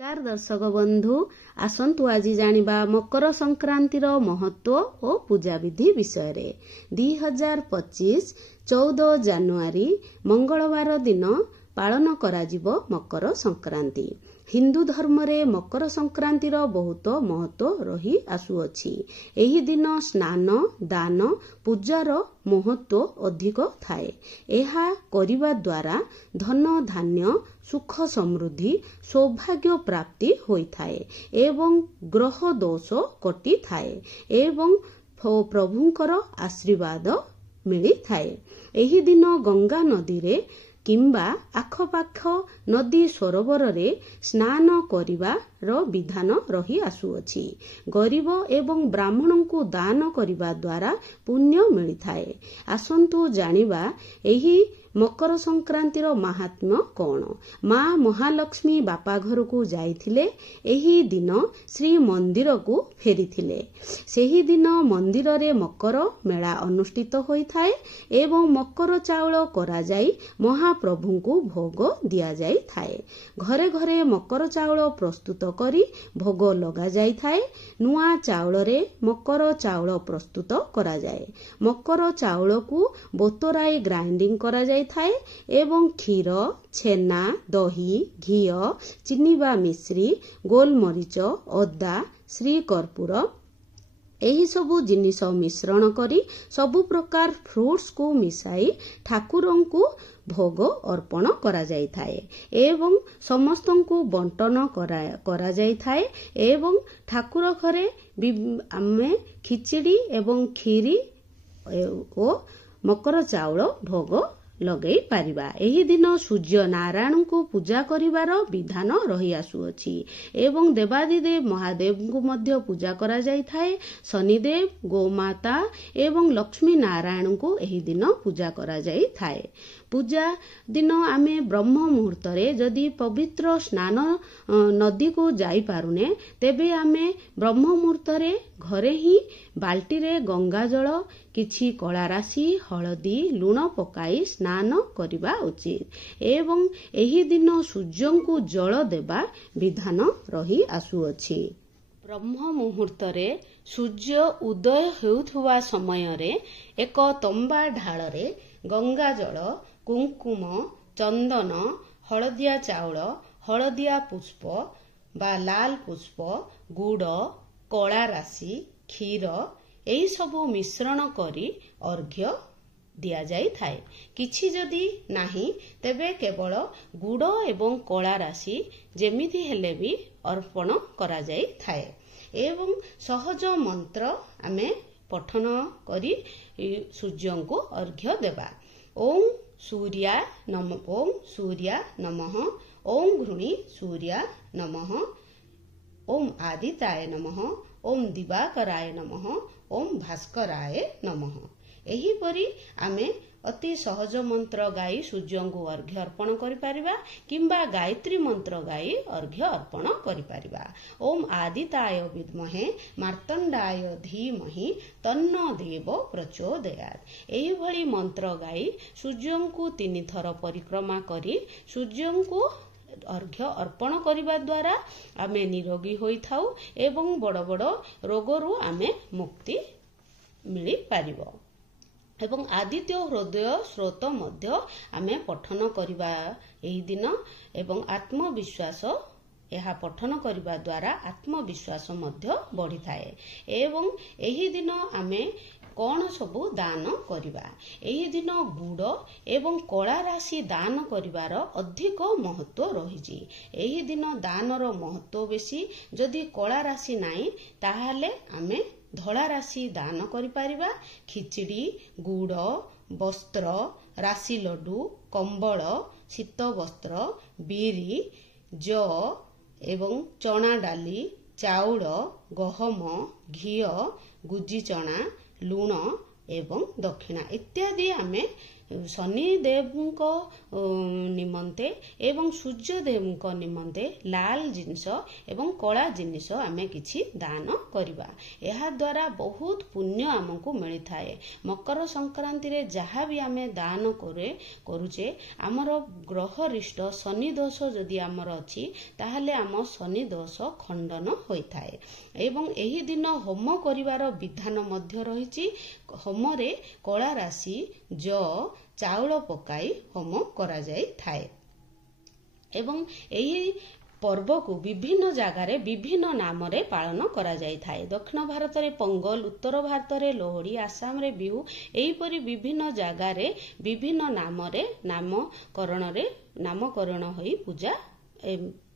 नमस्कार दर्शक बंधु आसंतु आज जानिबा मकर संक्रांतिर महत्व और पूजा विधि विषय रे 2025 14 जानुआरी मंगलवार दिन पालन कराजिबो मकर संक्रांति। हिंदू धर्म रे मकर संक्रांतिर बहुत महत्व रही आसुअछि। एही दिन स्नान दान पूजार महत्व अधिक थाए। एहा करिबा द्वारा धन धान्य सुख समृद्धि सौभाग्य प्राप्ति होइथाए एवं ग्रह दोष कटि थाए एवं प्रभुंकर आशीर्वाद मिली थाए। एही दिन गंगा नदी रे किंबा आखपाख नदी सरोवर रे स्नान करिबार विधान रही आसुअछि। गरीब एवं ब्राह्मण को दान करिबा द्वारा पुण्य मिली थाए। आसंतु जानिबा एही मकर संक्रांतिर महात्म्य कौन। माँ महालक्ष्मी बापा घर को जाइथिले। एही दिन श्री मंदिर को फेरिथिले। सेही दिन मंदिर रे मकर मेला अनुष्ठित होइथाए एवं मकर चाउल करा जाई महाप्रभु को भोग दिया जाई थाए। घरे घरे मकर चाउल प्रस्तुत करी भोग लगा जाई थाए। नुआ चाउल रे मकर चाउल प्रस्तुत करा जाए। मकर चाउल को बोतराई ग्राइंडिंग करा जाई थाए एवं क्षीर छेना दही घी चीनी बा मिश्री गोलमरीच अदा श्री कर्पूर एही सबु जिनिस मिश्रण करी सबु प्रकार फ्रूट्स को मिसाई ठाकुरन को भोग अर्पण करा जाई थाए एवं समस्तंकु बंटन करा जाई थाए एवं ठाकुर घरे आमे खिचड़ी एवं खीरी ओ मकर चाउल भोग लगई पारिबा। एही दिन सूर्य नारायण को पूजा करिवार विधान रही आसुअछि एवं देवादिदेव महादेव को मध्य पूजा करा जाई थाए। शनिदेव गोमाता एवं लक्ष्मी नारायण को एही दिन पूजा करा जाई थाए। पूजा दिन आमे ब्रह्म मुहूर्त रे जदि पवित्र स्नान नदी को जाई पारुने तेबे आमे ब्रह्म मुहूर्त रे घरे ही बाल्टी रे गंगा जल किछि कला राशि हळदी लूण पकाई स्नान करिबा उचित एवं एही दिन सूर्य को जल देबा विधान रही आसुअछि। ब्रह्म मुहूर्त रे सूर्य उदय हेउथुवा समय रे एक तंबा ढाल रे गंगा जल कुंकुम चंदन हलदिया चाउल हलदिया पुष्प बा लाल पुष्प गुड़ कला राशि क्षीर एही सबु मिश्रण करी अर्घ्य दिया जाई थाए। किछि जदि नाही तेबे केवल गुड़ एवं कला राशि जेमिति हेले भी अर्पण करा जाई थाए एवं सहज मंत्र आमे पठन करी सूर्य को अर्घ्य देबा। ओम सूर्या नमः ओम घृणी सूर्या नमः ओम आदिताय नमः ओम दिवाकराय नमः ओम भास्कराय नमः। एही परी आमे अति सहज मंत्र गाई सूर्य को अर्घ्य अर्पण करि परिबा किंबा गायत्री मंत्र गाई अर्घ्य अर्पण करि परिबा। ओम आदिताय विद्महे मार्तंडाय धीमहि तन्नो देव प्रचोदयात्। एही भली मंत्र गाई सूर्य को 3 थर परिक्रमा करी सूर्य को अर्घ्य अर्पण करिबा द्वारा आमे निरोगी होई थाउ एवं बड़ बड़ रोगरु आमे मुक्ति मिली पारिबो एवं आदित्य हृदय स्रोत मध्य आमे पठन करिबा एही दिन एवं आत्मविश्वास एहा पठन करिबा द्वारा आत्मविश्वास मध्य बढ़ी थाए एवं एही दिन आमे कौन सबु दान करिबा। एही दिन गुड़ एवं कला राशि दान करिवार अधिक महत्व रहिछि। एही दिन दानर महत्व बेसी। जदि कला राशि नाही ताहाले आमे धला राशि दान करि पारिबा। खिचड़ी गुड़ वस्त्र राशि लड्डू कंबल शीत वस्त्र बीरी जौ एवं चना डाली चाउल गहम घी गुजी चना लूण एवं दक्षिणा इत्यादि आमे ଶନିଦେବଙ୍କ ନିମନ୍ତେ ଏବଂ ସୂର୍ଯ୍ୟଦେବଙ୍କ ନିମନ୍ତେ ଲାଲ ଜିନିଷ ଏବଂ କଳା ଜିନିଷ ଆମେ କିଛି ଦାନ କରିବା। ଏହା ଦ୍ୱାରା ବହୁତ ପୁଣ୍ୟ ଆମକୁ ମିଳିଥାଏ। ମକର ସଂକ୍ରାନ୍ତିରେ ଯାହା ବି ଆମେ ଦାନ କରୁଛେ, ଆମର ଗ୍ରହରିଷ୍ଟ ଶନି ଦୋଷ ଯଦି ଆମର ଅଛି ତାହେଲେ ଆମ ଶନି ଦୋଷ ଖଣ୍ଡନ ହୋଇଥାଏ। ଏବଂ ଏହି ଦିନ ହୋମ କରିବାର ବିଧାନ ମଧ୍ୟ ରହିଛି। ହୋମରେ କଳା ରାଶି, ଚାଉଳ ପକାଇ ହୋମ କରାଯାଇଥାଏ। ଏବଂ ଏହି ପର୍ବକୁ ବିଭିନ୍ନ ଜାଗାରେ ବିଭିନ୍ନ ନାମରେ ପାଳନ କରାଯାଇଥାଏ। ଦକ୍ଷିଣ ଭାରତରେ ପୋଙ୍ଗଲ, ଉତ୍ତର ଭାରତରେ ଲୋହଡ଼ି, ଆସାମରେ ବିହୁ, ଏହିପରି ବିଭିନ୍ନ ଜାଗାରେ ବିଭିନ୍ନ ନାମରେ ନାମକରଣ ହୋଇ ପୂଜା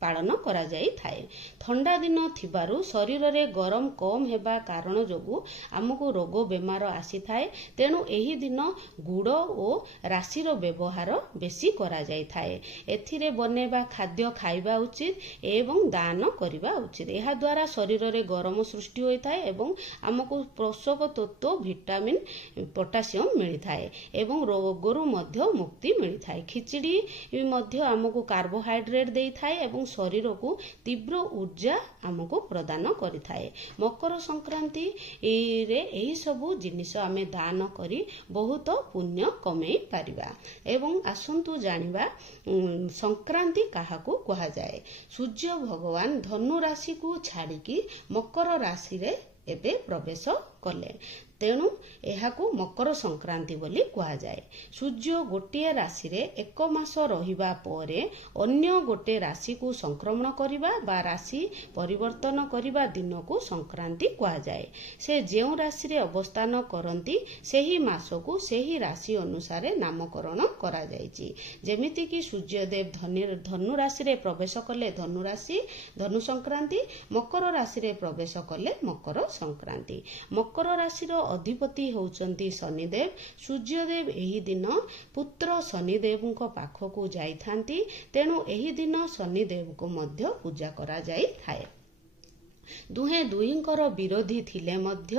ପାଳନ କରାଯାଇଥାଏ। ଥଣ୍ଡା ଦିନ ଥିବାରୁ ଶରୀରରେ ଗରମ କମ୍ ହେବା କାରଣ ଯୋଗୁଁ ଆମକୁ ରୋଗ ବେମାର ଆସିଥାଏ। ତେଣୁ ଏହି ଦିନ ଗୁଡ଼ ଓ ରାଶିର ବ୍ୟବହାର ବେଶୀ କରାଯାଇଥାଏ। ଏଥିରେ ବନେଇବା ଖାଦ୍ୟ ଖାଇବା ଉଚିତ ଏବଂ ଦାନ କରିବା ଉଚିତ। ଏହା ଦ୍ୱାରା ଶରୀରରେ ଗରମ ସୃଷ୍ଟି ହୋଇଥାଏ ଏବଂ ଆମକୁ ପୋଷକ ତତ୍ତ୍ୱ, ଭିଟାମିନ, ପୋଟାସିୟମ୍ ମିଳିଥାଏ ଏବଂ ରୋଗରୁ ମଧ୍ୟ ମୁକ୍ତି ମିଳିଥାଏ। ଖିଚୁଡ଼ି ମଧ୍ୟ ଆମକୁ କାର୍ବୋହାଇଡ୍ରେଟ ଦେଇଥାଏ ଏବଂ ଶରୀରକୁ ତୀବ୍ର ଉର୍ଜା ଆମକୁ ପ୍ରଦାନ କରିଥାଏ। ମକର ସଂକ୍ରାନ୍ତିରେ ଏହି ସବୁ ଜିନିଷ ଆମେ ଦାନ କରି ବହୁତ ପୁଣ୍ୟ କମେଇ ପାରିବା। ଏବଂ ଆସନ୍ତୁ ଜାଣିବା ସଂକ୍ରାନ୍ତି କାହାକୁ କୁହାଯାଏ। ସୂର୍ଯ୍ୟ ଭଗବାନ ଧନୁ ରାଶିକୁ ଛାଡ଼ିକି ମକର ରାଶିରେ ଏବେ ପ୍ରବେଶ କଲେ, ତେଣୁ ଏହାକୁ ମକର ସଂକ୍ରାନ୍ତି ବୋଲି କୁହାଯାଏ। ସୂର୍ଯ୍ୟ ଗୋଟିଏ ରାଶିରେ 1 ମାସ ରହିବା ପରେ ଅନ୍ୟ ଗୋଟିଏ ରାଶିକୁ ସଂକ୍ରମଣ କରିବା ବା ରାଶି ପରିବର୍ତ୍ତନ କରିବା ଦିନକୁ ସଂକ୍ରାନ୍ତି କୁହାଯାଏ। ସେ ଯେଉଁ ରାଶିରେ ଅବସ୍ଥାନ କରନ୍ତି ସେହି ମାସକୁ ସେହି ରାଶି ଅନୁସାରେ ନାମକରଣ କରାଯାଇଛି। ଯେମିତିକି ସୂର୍ଯ୍ୟଦେବ ଧନୁ ରାଶିରେ ପ୍ରବେଶ କଲେ ଧନୁ ସଂକ୍ରାନ୍ତି, ମକର ରାଶିରେ ପ୍ରବେଶ କଲେ ମକର ସଂକ୍ରାନ୍ତି। ମକର ରାଶିର ଅଧିପତି ହେଉଛନ୍ତି ଶନିଦେବ। ସୂର୍ଯ୍ୟଦେବ ଏହି ଦିନ ପୁତ୍ର ଶନିଦେବଙ୍କ ପାଖକୁ ଯାଇଥାନ୍ତି। ତେଣୁ ଏହି ଦିନ ଶନିଦେବଙ୍କୁ ମଧ୍ୟ ପୂଜା କରାଯାଇଥାଏ। ଦୁହେଁ ଦୁହିଁଙ୍କର ବିରୋଧୀ ଥିଲେ ମଧ୍ୟ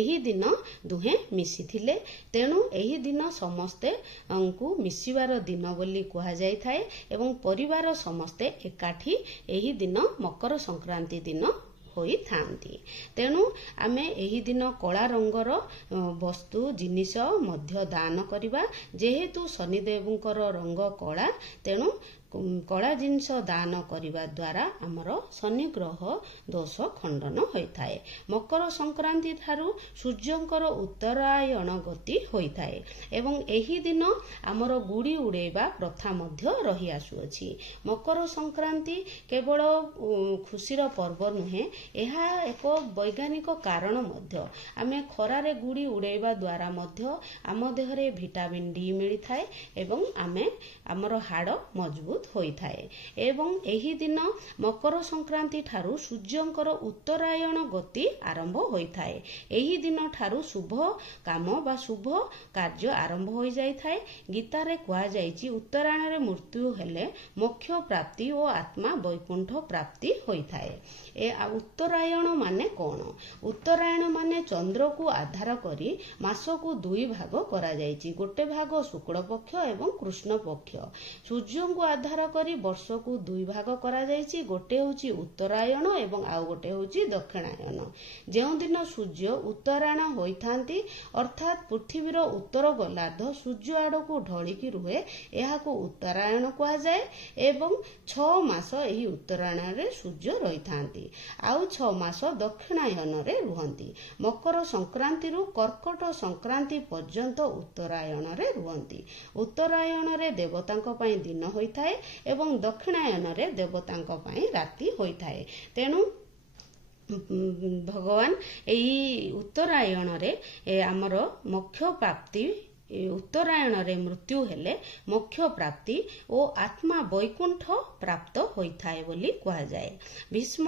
ଏହି ଦିନ ଦୁହେଁ ମିଶିଥିଲେ। ତେଣୁ ଏହି ଦିନ ସମସ୍ତଙ୍କୁ ମିଶିବାର ଦିନ ବୋଲି କୁହାଯାଇଥାଏ ଏବଂ ପରିବାର ସମସ୍ତେ ଏକାଠି ଏହି ଦିନ ମକର ସଂକ୍ରାନ୍ତି ଦିନ ହୋଇଥାନ୍ତି। ତେଣୁ ଆମେ ଏହି ଦିନ କଳା ରଙ୍ଗର ବସ୍ତୁ ଜିନିଷ ମଧ୍ୟ ଦାନ କରିବା। ଯେହେତୁ ଶନିଦେବଙ୍କର ରଙ୍ଗ କଳା, ତେଣୁ କଳା ଜିନିଷ ଦାନ କରିବା ଦ୍ୱାରା ଆମର ଶନି ଗ୍ରହ ଦୋଷ ଖଣ୍ଡନ ହୋଇଥାଏ। ମକର ସଂକ୍ରାନ୍ତି ଠାରୁ ସୂର୍ଯ୍ୟଙ୍କର ଉତ୍ତରାୟଣ ଗତି ହୋଇଥାଏ ଏବଂ ଏହି ଦିନ ଆମର ଗୁଡ଼ି ଉଡ଼େଇବା ପ୍ରଥା ମଧ୍ୟ ରହିଆସୁଅଛି। ମକର ସଂକ୍ରାନ୍ତି କେବଳ ଖୁସିର ପର୍ବ ନୁହେଁ, ଏହା ଏକ ବୈଜ୍ଞାନିକ କାରଣ ମଧ୍ୟ। ଆମେ ଖରାରେ ଗୁଡ଼ି ଉଡ଼େଇବା ଦ୍ୱାରା ମଧ୍ୟ ଆମ ଦେହରେ ଭିଟାମିନ ଡି ମିଳିଥାଏ ଏବଂ ଆମର ହାଡ଼ ମଜବୁତ ହୋଇଥାଏ। ଏବଂ ଏହି ଦିନ ମକର ସଂକ୍ରାନ୍ତି ଠାରୁ ସୂର୍ଯ୍ୟଙ୍କର ଉତ୍ତରାୟଣ ଗତି ଆରମ୍ଭ ହୋଇଥାଏ। ଏହି ଦିନ ଠାରୁ ଶୁଭ କାମ ବା ଶୁଭ କାର୍ଯ୍ୟ ଆରମ୍ଭ ହୋଇଯାଇଥାଏ। ଗୀତାରେ କୁହାଯାଇଛି, ଉତ୍ତରାୟଣରେ ମୃତ୍ୟୁ ହେଲେ ମୋକ୍ଷ ପ୍ରାପ୍ତି ଓ ଆତ୍ମା ବୈକୁଣ୍ଠ ପ୍ରାପ୍ତି ହୋଇଥାଏ। ଉତ୍ତରାୟଣ ମାନେ କ'ଣ? ଉତ୍ତରାୟଣ ମାନେ ଚନ୍ଦ୍ରକୁ ଆଧାର କରି ମାସକୁ 2 ଭାଗ କରାଯାଇଛି। ଗୋଟେ ଭାଗ ଶୁକ୍ଳ ପକ୍ଷ ଏବଂ କୃଷ୍ଣ ପକ୍ଷ। ସୂର୍ଯ୍ୟଙ୍କୁ ଆଧାର କରି ବର୍ଷକୁ 2 ଭାଗ କରାଯାଇଛି। ଗୋଟେ ହେଉଛି ଉତ୍ତରାୟଣ ଏବଂ ଆଉ ଗୋଟେ ହେଉଛି ଦକ୍ଷିଣାୟନ। ଯେଉଁଦିନ ସୂର୍ଯ୍ୟ ଉତ୍ତରାୟଣ ହୋଇଥାନ୍ତି ଅର୍ଥାତ୍ ପୃଥିବୀର ଉତ୍ତର ଗୋଲାର୍ଦ୍ଧ ସୂର୍ଯ୍ୟ ଆଡ଼କୁ ଢଳିକି ରୁହେ, ଏହାକୁ ଉତ୍ତରାୟଣ କୁହାଯାଏ ଏବଂ 6 ମାସ ଏହି ଉତ୍ତରାୟଣରେ ସୂର୍ଯ୍ୟ ରହିଥାନ୍ତି। ଆଉ 6 ମାସ ଦକ୍ଷିଣାୟନରେ ରୁହନ୍ତି। ମକର ସଂକ୍ରାନ୍ତିରୁ କର୍କଟ ସଂକ୍ରାନ୍ତି ପର୍ଯ୍ୟନ୍ତ ଉତ୍ତରାୟଣରେ ରୁହନ୍ତି। ଉତ୍ତରାୟଣରେ ଦେବତାଙ୍କ ପାଇଁ ଦିନ ହୋଇଥାଏ ଏବଂ ଦକ୍ଷିଣାୟନରେ ଦେବତାଙ୍କ ପାଇଁ ରାତି ହୋଇଥାଏ। ତେଣୁ ଭଗବାନ ଏହି ଉତ୍ତରାୟଣରେ ଆମର ମୋକ୍ଷ ପ୍ରାପ୍ତି, ଉତ୍ତରାୟଣରେ ମୃତ୍ୟୁ ହେଲେ ମୋକ୍ଷ ପ୍ରାପ୍ତି ଓ ଆତ୍ମା ବୈକୁଣ୍ଠ ପ୍ରାପ୍ତ ହୋଇଥାଏ ବୋଲି କୁହାଯାଏ। ଭୀଷ୍ମ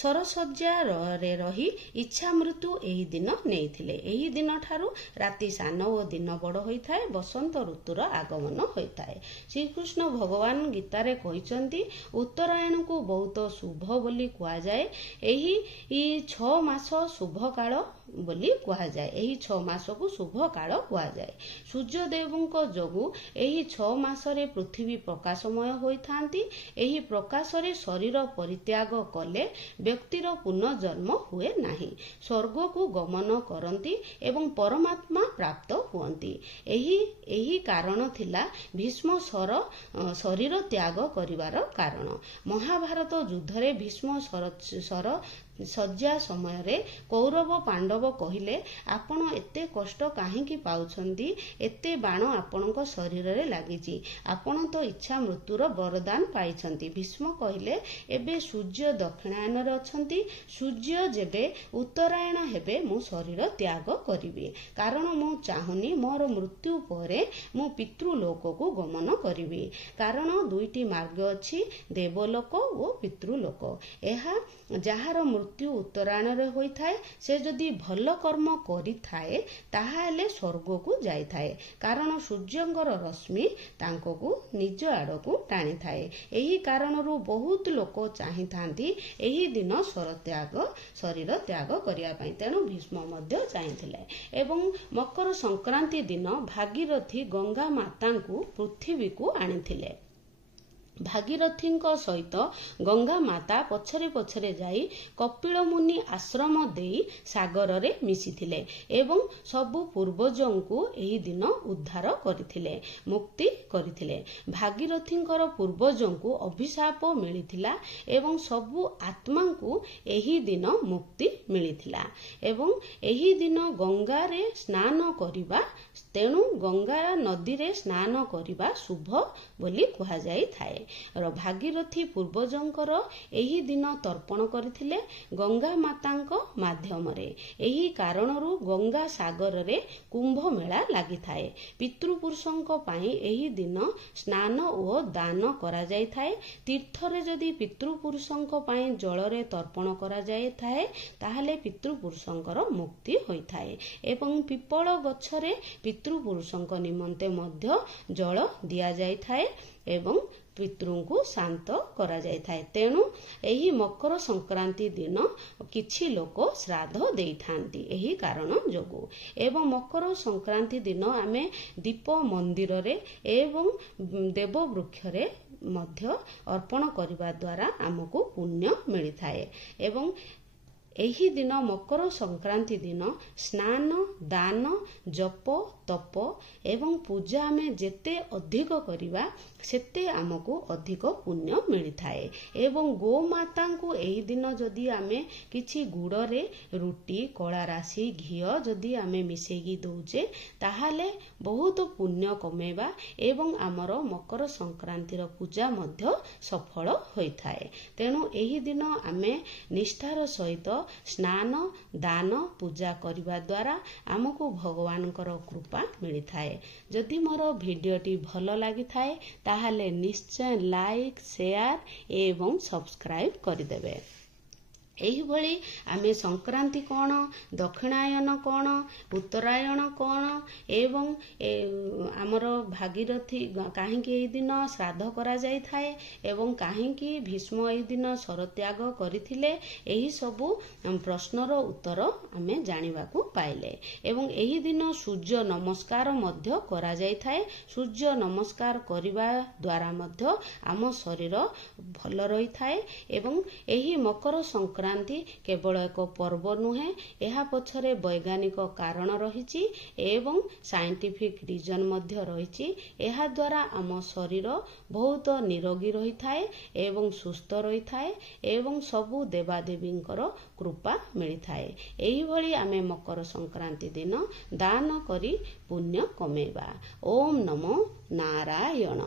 ସରଶଯ୍ୟାରେ ରହି ଇଚ୍ଛା ମୃତ୍ୟୁ ଏହି ଦିନ ନେଇଥିଲେ। ଏହି ଦିନ ଠାରୁ ରାତି ସାନ ଓ ଦିନ ବଡ଼ ହୋଇଥାଏ। ବସନ୍ତ ଋତୁର ଆଗମନ ହୋଇଥାଏ। ଶ୍ରୀକୃଷ୍ଣ ଭଗବାନ ଗୀତାରେ କହିଛନ୍ତି, ଉତ୍ତରାୟଣକୁ ବହୁତ ଶୁଭ ବୋଲି କୁହାଯାଏ। ଏହି 6 ମାସ ଶୁଭ କାଳ ବୋଲି କୁହାଯାଏ। ଏହି 6 ମାସକୁ ଶୁଭ କାଳ କୁହାଯାଏ। ସୂର୍ଯ୍ୟଦେବଙ୍କ ଯୋଗୁଁ ଏହି 6 ମାସରେ ପୃଥିବୀ ପ୍ରକାଶମୟ ହୋଇଥାନ୍ତି। ଏହି ପ୍ରକାଶରେ ଶରୀର ପରିତ୍ୟାଗ କଲେ ବ୍ୟକ୍ତିର ପୁନର୍ଜନ୍ମ ହୁଏ ନାହିଁ, ସ୍ୱର୍ଗକୁ ଗମନ କରନ୍ତି ଏବଂ ପରମାତ୍ମା ପ୍ରାପ୍ତ ହୁଅନ୍ତି। ଏହି କାରଣ ଥିଲା ଭୀଷ୍ମ ଶରୀର ତ୍ୟାଗ କରିବାର କାରଣ। ମହାଭାରତ ଯୁଦ୍ଧରେ ଭୀଷ୍ମ ଶଯ୍ୟା ସମୟରେ କୌରବ ପାଣ୍ଡବ କହିଲେ, ଆପଣ ଏତେ କଷ୍ଟ କାହିଁକି ପାଉଛନ୍ତି? ଏତେ ବାଣ ଆପଣଙ୍କ ଶରୀରରେ ଲାଗିଛି, ଆପଣ ତ ଇଚ୍ଛା ମୃତ୍ୟୁର ବରଦାନ ପାଇଛନ୍ତି। ଭୀଷ୍ମ କହିଲେ, ଏବେ ସୂର୍ଯ୍ୟ ଦକ୍ଷିଣାୟନରେ ଅଛନ୍ତି, ସୂର୍ଯ୍ୟ ଯେବେ ଉତ୍ତରାୟଣ ହେବେ ମୁଁ ଶରୀର ତ୍ୟାଗ କରିବି, କାରଣ ମୁଁ ଚାହୁଁନି ମୋର ମୃତ୍ୟୁ ପରେ ମୁଁ ପିତୃଲୋକକୁ ଗମନ କରିବି। କାରଣ 2ଟି ମାର୍ଗ ଅଛି, ଦେବଲୋକ ଓ ପିତୃଲୋକ। ଯାହାର ମୃତ୍ୟୁ ଉତ୍ତରାୟଣରେ ହୋଇଥାଏ ସେ ଯଦି ଭଲ କର୍ମ କରିଥାଏ ତାହେଲେ ସ୍ୱର୍ଗକୁ ଯାଇଥାଏ, କାରଣ ସୂର୍ଯ୍ୟଙ୍କର ରଶ୍ମି ତାଙ୍କୁ ନିଜ ଆଡ଼କୁ ଟାଣିଥାଏ। ଏହି କାରଣରୁ ବହୁତ ଲୋକ ଚାହିଁଥାନ୍ତି ଏହି ଦିନ ଶରୀର ତ୍ୟାଗ କରିବା ପାଇଁ, ତେଣୁ ଭୀଷ୍ମ ମଧ୍ୟ ଚାହିଁଥିଲେ। ଏବଂ ମକର ସଂକ୍ରାନ୍ତି ଦିନ ଭାଗୀରଥୀ ଗଙ୍ଗା ମାତାଙ୍କୁ ପୃଥିବୀକୁ ଆଣିଥିଲେ। ଭାଗୀରଥୀଙ୍କ ସହିତ ଗଙ୍ଗା ମାତା ପଛରେ ପଛରେ ଯାଇ କପିଳ ମୁନି ଆଶ୍ରମ ଦେଇ ସାଗରରେ ମିଶିଥିଲେ ଏବଂ ସବୁ ପୂର୍ବଜଙ୍କୁ ଏହି ଦିନ ଉଦ୍ଧାର କରିଥିଲେ, ମୁକ୍ତି କରିଥିଲେ। ଭାଗୀରଥୀଙ୍କର ପୂର୍ବଜଙ୍କୁ ଅଭିଶାପ ମିଳିଥିଲା ଏବଂ ସବୁ ଆତ୍ମାଙ୍କୁ ଏହି ଦିନ ମୁକ୍ତି ମିଳିଥିଲା। ଏବଂ ଏହି ଦିନ ଗଙ୍ଗାରେ ସ୍ନାନ କରିବା, ତେଣୁ ଗଙ୍ଗା ନଦୀରେ ସ୍ନାନ କରିବା ଶୁଭ ବୋଲି କୁହାଯାଇଥାଏ। ଭାଗୀରଥୀ ପୂର୍ବଜଙ୍କର ଏହି ଦିନ ତର୍ପଣ କରିଥିଲେ ଗଙ୍ଗା ମାତାଙ୍କ ମାଧ୍ୟମରେ। ଏହି କାରଣରୁ ଗଙ୍ଗା ସାଗରରେ କୁମ୍ଭ ମେଳା ଲାଗିଥାଏ। ପିତୃପୁରୁଷଙ୍କ ପାଇଁ ଏହି ଦିନ ସ୍ନାନ ଓ ଦାନ କରାଯାଇଥାଏ। ତୀର୍ଥରେ ଯଦି ପିତୃପୁରୁଷଙ୍କ ପାଇଁ ଜଳରେ ତର୍ପଣ କରାଯାଇଥାଏ ତାହେଲେ ପିତୃପୁରୁଷଙ୍କର ମୁକ୍ତି ହୋଇଥାଏ। ଏବଂ ପିପଳ ଗଛରେ ପିତୃପୁରୁଷଙ୍କ ନିମନ୍ତେ ମଧ୍ୟ ଜଳ ଦିଆଯାଇଥାଏ ଏବଂ ପିତୃଙ୍କୁ ଶାନ୍ତ କରାଯାଇଥାଏ। ତେଣୁ ଏହି ମକର ସଂକ୍ରାନ୍ତି ଦିନ କିଛି ଲୋକ ଶ୍ରାଦ୍ଧ ଦେଇଥାନ୍ତି ଏହି କାରଣ ଯୋଗୁଁ। ଏବଂ ମକର ସଂକ୍ରାନ୍ତି ଦିନ ଆମେ ଦୀପ ମନ୍ଦିରରେ ଏବଂ ଦେବବୃକ୍ଷରେ ମଧ୍ୟ ଅର୍ପଣ କରିବା ଦ୍ୱାରା ଆମକୁ ପୁଣ୍ୟ ମିଳିଥାଏ। ଏବଂ ଏହି ଦିନ ମକର ସଂକ୍ରାନ୍ତି ଦିନ ସ୍ନାନ, ଦାନ, ଜପ, ତପ ଏବଂ ପୂଜା ଆମେ ଯେତେ ଅଧିକ କରିବା ସେତେ ଆମକୁ ଅଧିକ ପୁଣ୍ୟ ମିଳିଥାଏ। ଏବଂ ଗୋମାତାଙ୍କୁ ଏହି ଦିନ ଯଦି ଆମେ କିଛି ଗୁଡ଼ରେ ରୁଟି, କଳା ରାଶି, ଘିଅ ଯଦି ଆମେ ମିଶେଇକି ଦଉଛେ ତାହେଲେ ବହୁତ ପୁଣ୍ୟ କମେଇବା ଏବଂ ଆମର ମକର ସଂକ୍ରାନ୍ତିର ପୂଜା ମଧ୍ୟ ସଫଳ ହୋଇଥାଏ। ତେଣୁ ଏହି ଦିନ ଆମେ ନିଷ୍ଠାର ସହିତ ସ୍ନାନ, ଦାନ, ପୂଜା କରିବା ଦ୍ୱାରା ଆମକୁ ଭଗବାନଙ୍କର କୃପା ମିଳିଥାଏ। ଯଦି ମୋର ଭିଡ଼ିଓଟି ଭଲ ଲାଗିଥାଏ ତାହେଲେ ନିଶ୍ଚୟ ଲାଇକ୍, ସେୟାର ଏବଂ ସବସ୍କ୍ରାଇବ୍ କରିଦେବେ। ଏହିଭଳି ଆମେ ସଂକ୍ରାନ୍ତି କ'ଣ, ଦକ୍ଷିଣାୟନ କ'ଣ, ଉତ୍ତରାୟଣ କ'ଣ ଏବଂ ଆମର ଭାଗୀରଥୀ କାହିଁକି ଏହି ଦିନ ଶ୍ରାଦ୍ଧ କରାଯାଇଥାଏ ଏବଂ କାହିଁକି ଭୀଷ୍ମ ଏହି ଦିନ ଶରତ୍ୟାଗ କରିଥିଲେ, ଏହି ସବୁ ପ୍ରଶ୍ନର ଉତ୍ତର ଆମେ ଜାଣିବାକୁ ପାଇଲେ। ଏବଂ ଏହି ଦିନ ସୂର୍ଯ୍ୟ ନମସ୍କାର ମଧ୍ୟ କରାଯାଇଥାଏ। ସୂର୍ଯ୍ୟ ନମସ୍କାର କରିବା ଦ୍ୱାରା ମଧ୍ୟ ଆମ ଶରୀର ଭଲ ରହିଥାଏ। ଏବଂ ଏହି ମକର ସଂକ୍ରାନ୍ତି କେବଳ ଏକ ପର୍ବ ନୁହେଁ, ଏହା ପଛରେ ବୈଜ୍ଞାନିକ କାରଣ ରହିଛି ଏବଂ ସାଇଣ୍ଟିଫିକ ରିଜନ ମଧ୍ୟ ରହିଛି। ଏହା ଦ୍ୱାରା ଆମ ଶରୀର ବହୁତ ନିରୋଗୀ ରହିଥାଏ ଏବଂ ସୁସ୍ଥ ରହିଥାଏ ଏବଂ ସବୁ ଦେବାଦେବୀଙ୍କର କୃପା ମିଳିଥାଏ। ଏହିଭଳି ଆମେ ମକର ସଂକ୍ରାନ୍ତି ଦିନ ଦାନ କରି ପୁଣ୍ୟ କମେଇବା। ଓମ୍ ନମୋ ନାରାୟଣ।